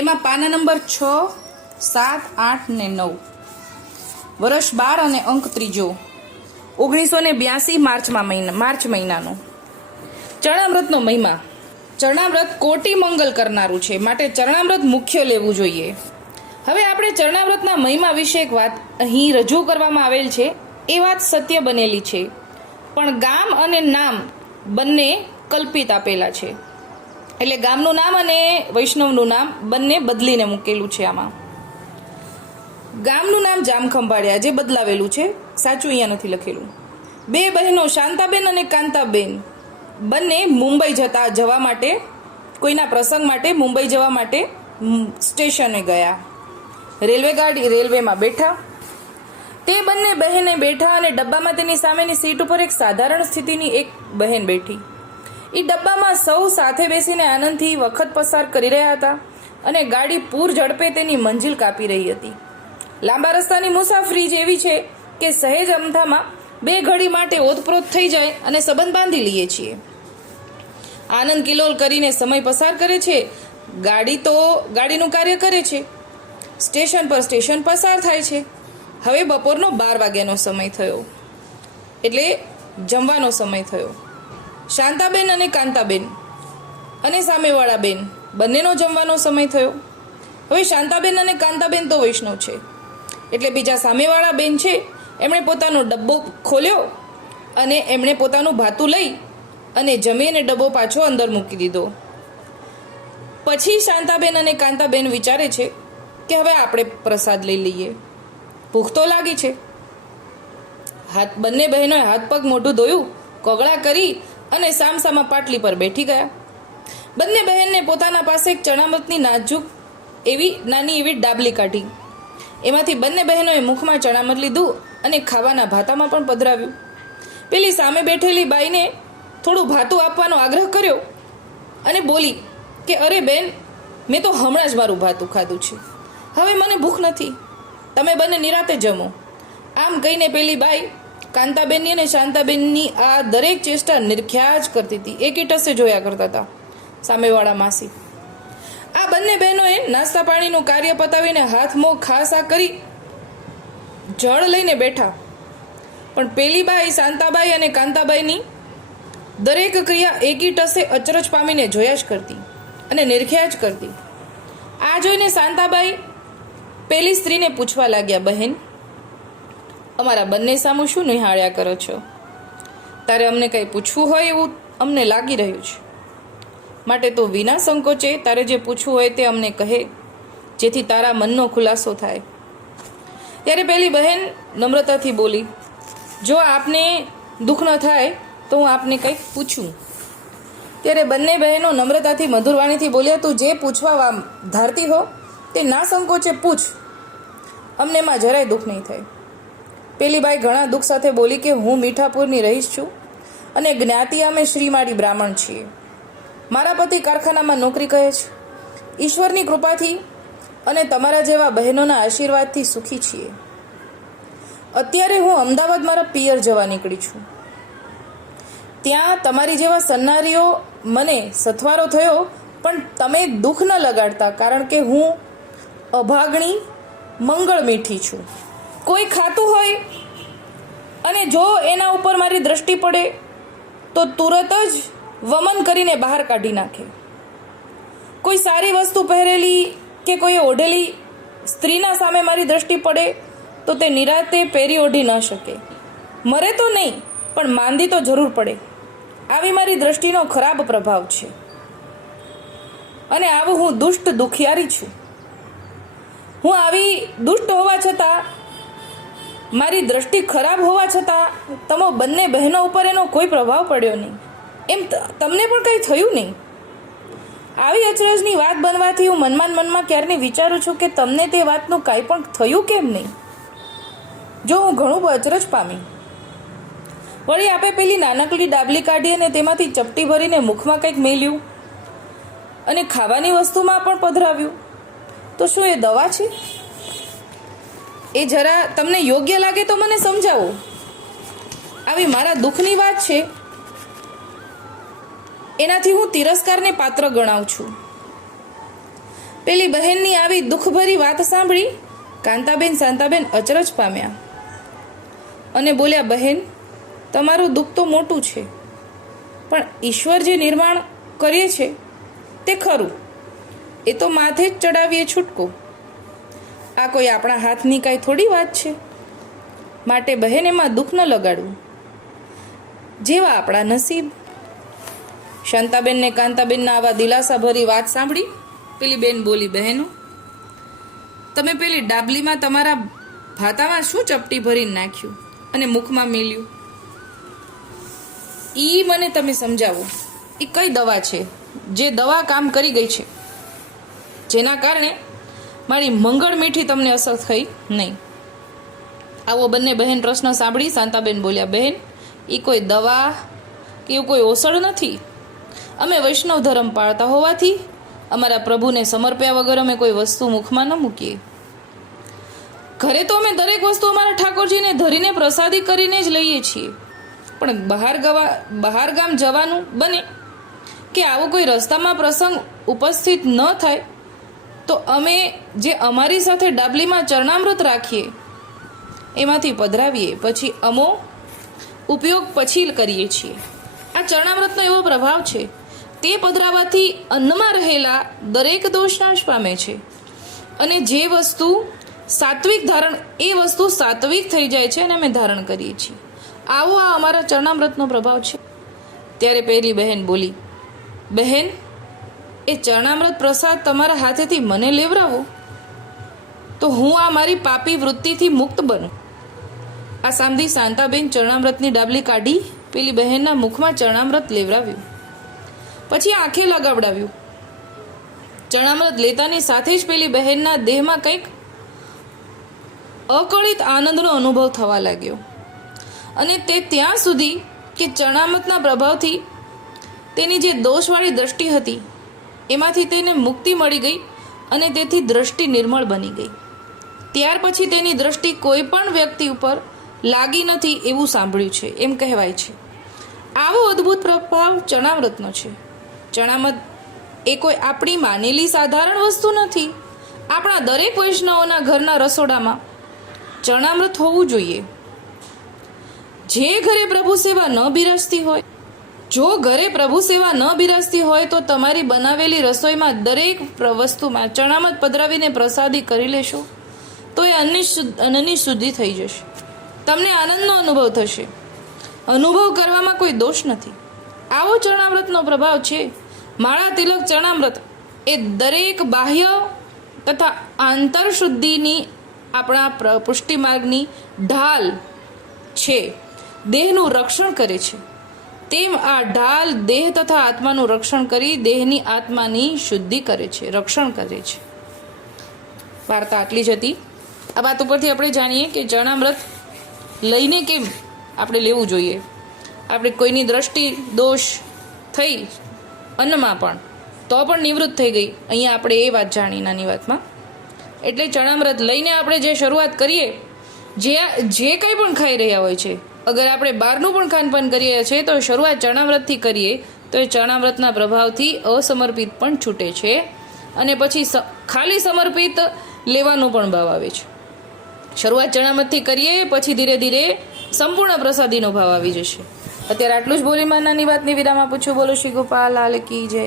એમાં પાના નંબર 6, 7, 8 ને 9, વર્ષ 12 અને અંક ત્રીજો, 1982 માર્ચ મહિનાનો. ચરણામૃતનો મહિમા. ચરણામૃત કોટી મંગલ કરનારું છે, માટે ચરણામૃત મુખ્ય લેવું જોઈએ. હવે આપણે ચરણામૃતના મહિમા વિશે એક વાત અહીં રજૂ કરવામાં આવેલ છે. એ વાત સત્ય બનેલી છે, પણ ગામ અને નામ બંને કલ્પિત આપેલા છે. એટલે ગામનું નામ અને વૈષ્ણવનું નામ બંને બદલીને મૂકેલું છે. આમાં ગામનું નામ જામખંભાળિયા જે બદલાવેલું છે, સાચું અહીંયા નથી લખેલું. બે બહેનો શાંતાબેન અને કાંતાબેન બંને મુંબઈ જવા માટે, કોઈના પ્રસંગ માટે મુંબઈ જવા માટે સ્ટેશને ગયા. રેલવેમાં બેઠા. તે બંને બહેને બેઠા અને ડબ્બામાં તેની સામેની સીટ ઉપર એક સાધારણ સ્થિતિની એક બહેન બેઠી. એ ડબ્બામાં સૌ સાથે બેસીને આનંદથી વખત પસાર કરી રહ્યા હતા અને ગાડી પૂર ઝડપે તેની મંજિલ કાપી રહી હતી. લાંબા રસ્તાની મુસાફરી જેવી છે કે સહેજ અમથામાં બે ઘડી માટે ઓતપ્રોત થઈ જાય અને સંબંધ બાંધી લઈએ છીએ. આનંદ કિલોલ કરીને સમય પસાર કરે છે. ગાડીનું કાર્ય કરે છે. સ્ટેશન પર સ્ટેશન પસાર થાય છે. હવે બપોરનો 12 વાગ્યાનો સમય થયો, એટલે જમવાનો સમય થયો. શાંતાબેન અને કાંતાબેન અને સામેવાળા બેન બંનેનો જમવાનો સમય થયો. હવે શાંતાબેન અને કાંતાબેન તો વૈષ્ણવ છે, એટલે બીજા સામેવાળા બેન છે એમણે પોતાનો ડબ્બો ખોલ્યો અને એમણે પોતાનું ભાતું લઈ અને જમીને ડબ્બો પાછો અંદર મૂકી દીધો. પછી શાંતાબેન અને કાંતાબેન વિચારે છે કે હવે આપણે પ્રસાદ લઈ લઈએ, ભૂખ તો લાગી છે. બંને બહેનોએ હાથ પગ મોઢું ધોયું, કોગળા કરી અને સામસામા પાટલી પર બેઠી ગયા. બંને બહેનને પોતાના પાસે એક ચણામૃતની નાની એવી ડાબલી કાઢી. એમાંથી બંને બહેનોએ મુખમાં ચણામૃત લીધું અને ખાવાના ભાતામાં પણ પધરાવ્યું. પેલી સામે બેઠેલી બાઈને થોડું ભાતું આપવાનો આગ્રહ કર્યો અને બોલી કે અરે બેન, મેં તો હમણાં જ મારું ભાતું ખાધું છે, હવે મને ભૂખ નથી, તમે બંને નિરાતે જમો. આમ કહીને પેલી બાઈ કાંતાબેનની અને શાંતાબેનની આ દરેક ચેષ્ટા નિરખ્યા જ કરતી હતી. એકી ટસે જોયા કરતા હતા સામેવાળા માસી. આ બંને બહેનોએ નાસ્તા પાણીનું કાર્ય પતાવીને હાથ મોં ખાસા કરી જળ લઈને બેઠા. પણ પેલી બાઈ શાંતાબાઈ અને કાંતાબાઈની દરેક ક્રિયા એકી ટસે અચરજ પામીને જોયા જ કરતી અને નિરખ્યા જ કરતી. આ જોઈને શાંતાબાઈ પેલી સ્ત્રીને પૂછવા લાગ્યા, બહેન, અમારા બંને સામું શું નિહાળ્યા કરો છો? તારે અમને કંઈ પૂછવું હોય એવું અમને લાગી રહ્યું છે, માટે તો વિના સંકોચે તારે જે પૂછવું હોય તે અમને કહે, જેથી તારા મનનો ખુલાસો થાય. ત્યારે પેલી બહેન નમ્રતાથી બોલી, જો આપને દુઃખ ન થાય તો હું આપને કંઈક પૂછું. ત્યારે બંને બહેનો નમ્રતાથી મધુરવાણીથી બોલ્યા, તું જે પૂછવા ધારતી હો તે ના સંકોચે પૂછ, અમને એમાં જરાય દુઃખ નહીં થાય. પેલી બાઈ ઘણા દુઃખ સાથે બોલી કે હું મીઠાપુરની રહીશ છું અને જ્ઞાતિ અમે શ્રીમાળી બ્રાહ્મણ છીએ. મારા પતિ કારખાનામાં નોકરી કરે છે. ઈશ્વરની કૃપાથી અને તમારા જેવા બહેનોના આશીર્વાદથી સુખી છીએ. અત્યારે હું અમદાવાદ મારા પિયર જવા નીકળી છું. ત્યાં તમારી જેવા સન્નારીઓ મને સથવારો થયો, પણ તમે દુઃખ ન લગાડતા, કારણ કે હું અભાગણી મંગળ મીઠી છું. કોઈ ખાતું હોય અને જો એના ઉપર મારી દ્રષ્ટિ પડે તો તુરત જ વમન કરીને બહાર કાઢી નાખે. કોઈ સારી વસ્તુ પહેરેલી કે કોઈ ઓઢેલી સ્ત્રીના સામે મારી દ્રષ્ટિ પડે તો તે નિરાતે પહેરી ઓઢી ન શકે. મરે તો નહીં, પણ માંદી તો જરૂર પડે. આવી મારી દ્રષ્ટિનો ખરાબ પ્રભાવ છે અને આવું હું દુષ્ટ દુખિયારી છું. હું આવી દુષ્ટ હોવા છતાં, મારી દ્રષ્ટિ ખરાબ હોવા છતાં તમે બંને બહેનો ઉપર એનો કોઈ પ્રભાવ પડ્યો નહીં, એમ તમને પણ કંઈ થયું નહીં. આવી અચરજની વાત બનવાથી હું મનમાં ક્યારની વિચારું છું કે તમને તે વાતનું કાંઈ પણ થયું કેમ નહીં. જો હું ઘણું અચરજ પામી. વળી આપે પેલી નાનકડી ડાબલી કાઢી અને તેમાંથી ચપટી ભરીને મુખમાં કંઈક મેલ્યું અને ખાવાની વસ્તુમાં પણ પધરાવ્યું, તો શું એ દવા છે? એ જરા તમને યોગ્ય લાગે તો મને સમજાવો. આવી મારા દુઃખની વાત છે, એનાથી હું તિરસ્કારને પાત્ર ગણાવું છું. પેલી બહેનની આવી દુઃખભરી વાત સાંભળી કાંતાબેન શાંતાબેન અચરજ પામ્યા અને બોલ્યા, બહેન, તમારું દુઃખ તો મોટું છે, પણ ઈશ્વર જે નિર્માણ કરે છે તે ખરું, એ તો માથે જ ચડાવીએ છૂટકો. આ કોઈ આપણા હાથની કાંઈ થોડી વાત છે. માટે બહેન એમાં દુઃખ ન લગાડવું, જેવા આપણા નસીબ. શાંતાબેન ને કાંતાબેનના આવા દિલાસાભરી વાત સાંભળી પેલી બેન બોલી, બહેનો, તમે પેલી ડાબલીમાં તમારા ભાતામાં શું ચપટી ભરીને નાખ્યું અને મુખમાં મેલ્યું? ઈ મને તમે સમજાવો. એ કઈ દવા છે જે દવા કામ કરી ગઈ છે, જેના કારણે મારી મંગળ મીઠી તમને અસર થઈ નહીં? આવો બંને બહેન પ્રશ્ન સાંભળી શાંતાબેન બોલ્યા, બહેન, એ કોઈ દવા કે એવું કોઈ ઓસડ નથી. અમે વૈષ્ણવ ધર્મ પાળતા હોવાથી અમારા પ્રભુને સમર્પ્યા વગર અમે કોઈ વસ્તુ મુખમાં ન મૂકીએ. ઘરે તો અમે દરેક વસ્તુ અમારા ઠાકોરજીને ધરીને પ્રસાદી કરીને જ લઈએ છીએ, પણ બહાર ગામ જવાનું બને કે આવો કોઈ રસ્તામાં પ્રસંગ ઉપસ્થિત ન થાય તો અમે જે અમારી સાથે ડાબલીમાં ચરણામૃત રાખીએ એમાંથી પધરાવીએ, પછી અમો ઉપયોગ પછી કરીએ છીએ. આ ચરણામૃતનો એવો પ્રભાવ છે, તે પધરાવાથી અન્નમાં રહેલા દરેક દોષ નાશ પામે છે અને જે વસ્તુ સાત્વિક એ વસ્તુ સાત્વિક થઈ જાય છે અને અમે ધારણ કરીએ છીએ. આવો આ અમારા ચરણામૃતનો પ્રભાવ છે. ત્યારે પહેલી બહેન બોલી, બહેન, એ ચરણામૃત પ્રસાદ તમારા હાથેથી મને લેવરાવો તો હું આ મારી પાપી વૃત્તિથી મુક્ત બનું. આ સાંભળી શાંતાબેન ચરણામૃતની ડાબલી કાઢી પેલી બહેનના મુખમાં ચરણામૃત લેવરાવ્યું, પછી આંખે લગાવડાવ્યું. ચરણામૃત લેતાની સાથે જ પેલી બહેનના દેહમાં કંઈક અકળિત આનંદનો અનુભવ થવા લાગ્યો અને તે ત્યાં સુધી કે ચરણામૃતના પ્રભાવથી તેની જે દોષવાળી દ્રષ્ટિ હતી એમાંથી તેને મુક્તિ મળી ગઈ અને તેથી દ્રષ્ટિ નિર્મળ બની ગઈ. ત્યાર પછી તેની દ્રષ્ટિ કોઈ પણ વ્યક્તિ ઉપર લાગી નથી એવું સાંભળ્યું છે, એમ કહેવાય છે. આવો અદ્ભુત પ્રભાવ ચરણામૃતનો છે. ચરણામૃત એ કોઈ આપણી માનેલી સાધારણ વસ્તુ નથી. આપણા દરેક વૈષ્ણવોના ઘરના રસોડામાં ચરણામૃત હોવું જોઈએ. જે ઘરે પ્રભુ સેવા ન બિરાજતી હોય, જો ઘરે પ્રભુ સેવા ન બિરાજતી હોય તો તમારી બનાવેલી રસોઈમાં દરેક વસ્તુમાં ચરણામૃત પધરાવીને પ્રસાદી કરી લેશો તો એ અન્નની શુદ્ધિ થઈ જશે. તમને આનંદનો અનુભવ થશે. અનુભવ કરવામાં કોઈ દોષ નથી. આવો ચરણામૃતનો પ્રભાવ છે. માળા તિલક ચરણામૃત એ દરેક બાહ્ય તથા આંતર શુદ્ધિની આપણા પુષ્ટિ માર્ગની ઢાલ છે. દેહનું રક્ષણ કરે છે. તેમ આ ઢાલ દેહ તથા આત્માનું રક્ષણ કરી દેહની આત્માની શુદ્ધિ કરે છે, રક્ષણ કરે છે. વાર્તા આટલી જ હતી. આ વાત ઉપરથી આપણે જાણીએ કે ચરણામૃત લઈને કેમ આપણે લેવું જોઈએ. આપણે કોઈની દ્રષ્ટિ દોષ થઈ અન્નમાં પણ તો પણ નિવૃત્ત થઈ ગઈ. અહીંયા આપણે એ વાત જાણી નાની વાતમાં. એટલે ચરણામૃત લઈને આપણે જે શરૂઆત કરીએ, જે કંઈ પણ ખાઈ રહ્યા હોય છે, અગર આપણે બહારનું પણ ખાનપાન કરી રહ્યા છીએ તો શરૂઆત ચરણામૃતથી કરીએ તો એ ચરણામૃતના પ્રભાવથી અસમર્પિત પણ છૂટે છે અને પછી ખાલી સમર્પિત લેવાનો પણ ભાવ આવે છે. શરૂઆત ચરણામૃતથી કરીએ પછી ધીરે ધીરે સંપૂર્ણ પ્રસાદીનો ભાવ આવી જશે. અત્યારે આટલું જ બોલી નાની વાતની વિરામ આપું છું. બોલો શ્રી ગોપાલ લાલ કી જય.